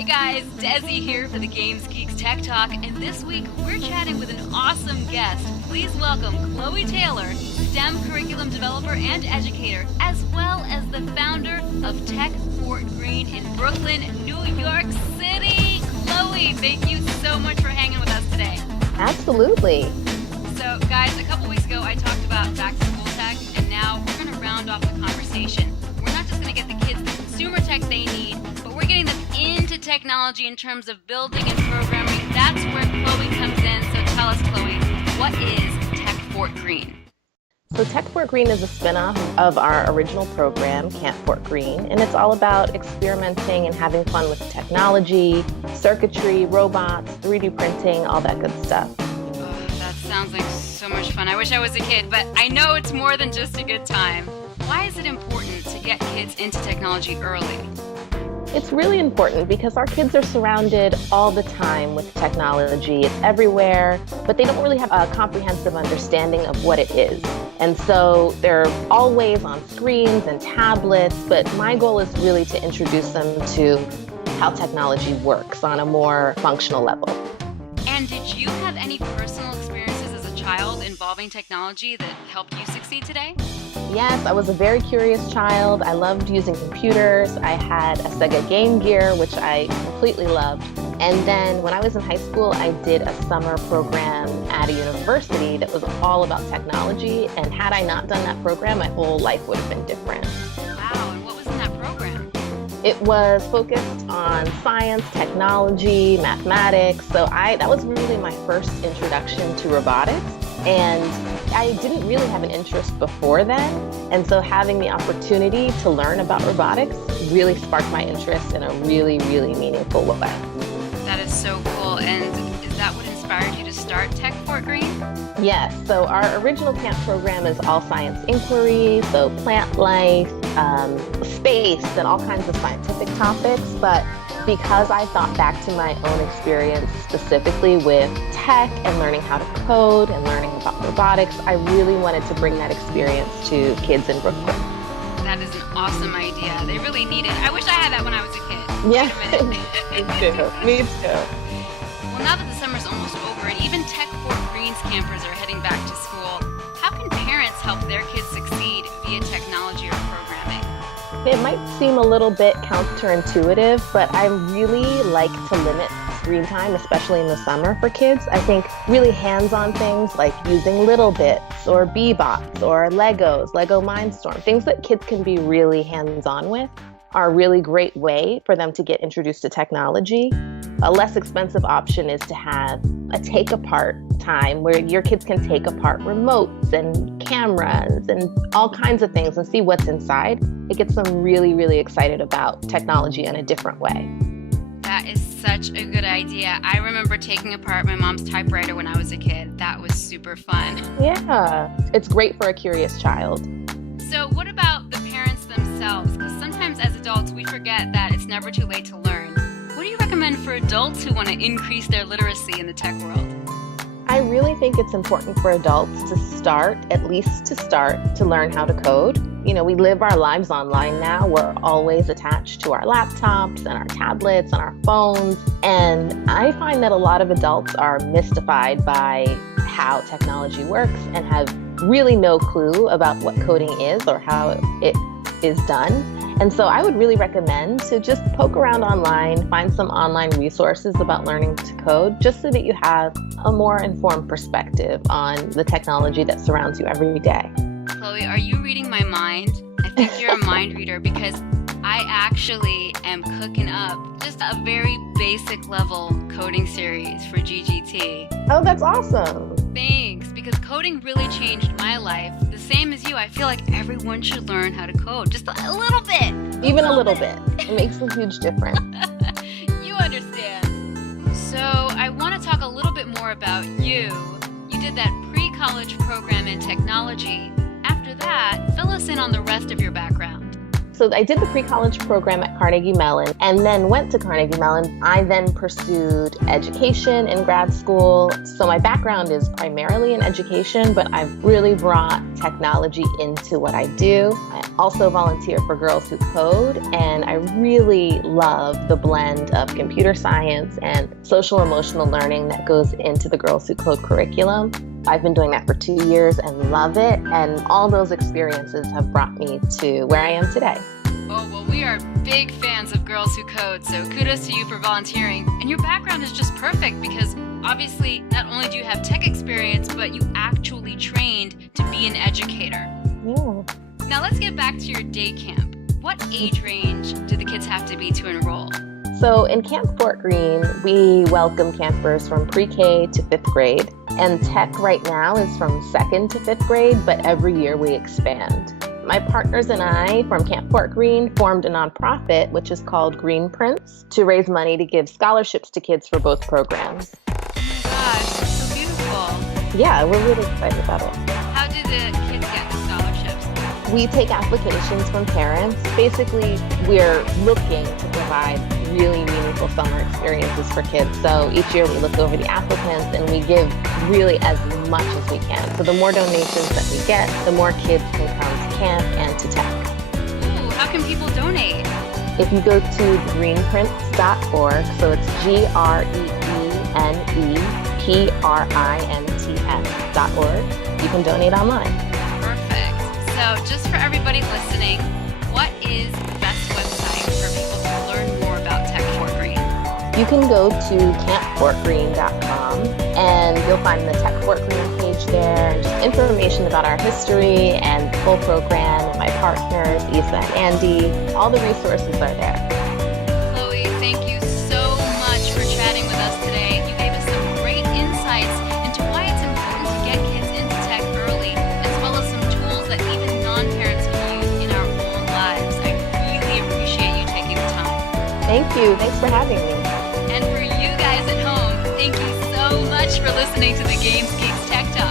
Hey guys, Desi here for the Gamesgeek Tech Talk, and this week we're chatting with an awesome guest. Please welcome Chloe Taylor, STEM curriculum developer and educator, as well as the founder of Tech Fort Greene in Brooklyn, New York City. Chloe, thank you so much for hanging with us today. Absolutely. So guys, a couple weeks ago I talked about back to school tech, and now we're going to round off the conversation. We're not just going to get the kids the consumer tech they need, but we're getting them into technology in terms of building and programming. That's where Chloe comes in. So tell us, Chloe, what is Tech Fort Greene? So Tech Fort Greene is a spin-off of our original program, Camp Fort Greene, and it's all about experimenting and having fun with technology, circuitry, robots, 3D printing, all that good stuff. Oh, that sounds like so much fun. I wish I was a kid, but I know it's more than just a good time. Why is it important to get kids into technology early? It's really important because our kids are surrounded all the time with technology. It's everywhere, but they don't really have a comprehensive understanding of what it is. And so they're always on screens and tablets, but my goal is really to introduce them to how technology works on a more functional level. And did you have any personal experiences as a child involving technology that helped you succeed today? Yes, I was a very curious child. I loved using computers. I had a Sega Game Gear, which I completely loved. And then when I was in high school, I did a summer program at a university that was all about technology. And had I not done that program, my whole life would have been different. Wow, and what was in that program? It was focused on science, technology, mathematics. So that was really my first introduction to robotics. And I didn't really have an interest before then. And so having the opportunity to learn about robotics really sparked my interest in a really, really meaningful way. That is so cool. And is that what inspired you to start Tech Fort Greene? Yes. So our original camp program is all science inquiry, so plant life, space, and all kinds of scientific topics. But because I thought back to my own experience specifically with tech and learning how to code and learning about robotics, I really wanted to bring that experience to kids in Brooklyn. That is an awesome idea. They really need it. I wish I had that when I was a kid. Yeah, me too. Me too. Well, now that the summer's almost over and even Tech Fort Greene's campers are heading back to school, how can parents help their kids succeed via technology or programming? It might seem a little bit counterintuitive, but I really like to limit screen time, especially in the summer for kids. I think really hands-on things like using Little Bits or Bebots or Legos, Lego Mindstorm, things that kids can be really hands-on with are a really great way for them to get introduced to technology. A less expensive option is to have a take-apart time where your kids can take apart remotes and cameras and all kinds of things and see what's inside. It gets them really, really excited about technology in a different way. That is such a good idea. I remember taking apart my mom's typewriter when I was a kid. That was super fun. Yeah, it's great for a curious child. So what about the parents themselves? Because sometimes as adults, we forget that it's never too late to learn. What do you recommend for adults who want to increase their literacy in the tech world? I really think it's important for adults to start, to learn how to code. You know, we live our lives online now. We're always attached to our laptops and our tablets and our phones. And I find that a lot of adults are mystified by how technology works and have really no clue about what coding is or how it is done. And so I would really recommend to just poke around online, find some online resources about learning to code, just so that you have a more informed perspective on the technology that surrounds you every day. Chloe, are you reading my mind? I think you're a mind reader because I actually am cooking up just a very basic level coding series for GGT. Oh, that's awesome. Thanks, because coding really changed my life. The same as you, I feel like everyone should learn how to code, just a little bit. Even a little bit. It makes a huge difference. You understand. So I want to talk a little bit more about you. You did that pre-college program in technology. After that, fill us in on the rest of your background. So I did the pre-college program at Carnegie Mellon and then went to Carnegie Mellon. I then pursued education in grad school. So my background is primarily in education, but I've really brought technology into what I do. I also volunteer for Girls Who Code, and I really love the blend of computer science and social emotional learning that goes into the Girls Who Code curriculum. I've been doing that for 2 years and love it, and all those experiences have brought me to where I am today. Oh, well, we are big fans of Girls Who Code, so kudos to you for volunteering. And your background is just perfect because obviously not only do you have tech experience, but you actually trained to be an educator. Yeah. Now let's get back to your day camp. What age range do the kids have to be to enroll? So in Camp Fort Greene, we welcome campers from pre-K to 5th grade. And tech right now is from 2nd to 5th grade, but every year we expand. My partners and I from Camp Fort Greene formed a nonprofit, which is called Green Prints, to raise money to give scholarships to kids for both programs. Oh my gosh, that's so beautiful. Yeah, we're really excited about it. How do the kids get the scholarships? We take applications from parents. Basically, we're looking to provide really meaningful summer experiences for kids. So each year we look over the applicants and we give really as much as we can. So the more donations that we get, the more kids can come to camp and to tech. Ooh, how can people donate? If you go to greenprints.org, so it's GREENEPRINTS.org, you can donate online. Perfect. So just for everybody listening, what is the best website for people to learn more about Tech Fort Greene? You can go to campfortgreene.com and you'll find the Tech Fort Greene page there and just information about our history and the full program and my partners, Isa and Andy. All the resources are there. Chloe, thank you so much for chatting with us today. You gave us some great insights into why it's important to get kids into tech early, as well as some tools that even non-parents can use in our own lives. I really appreciate you taking the time. Thank you. Thanks for having me. And for you guys at home, thank you so much for listening to the Gamesgeek Tech Talk.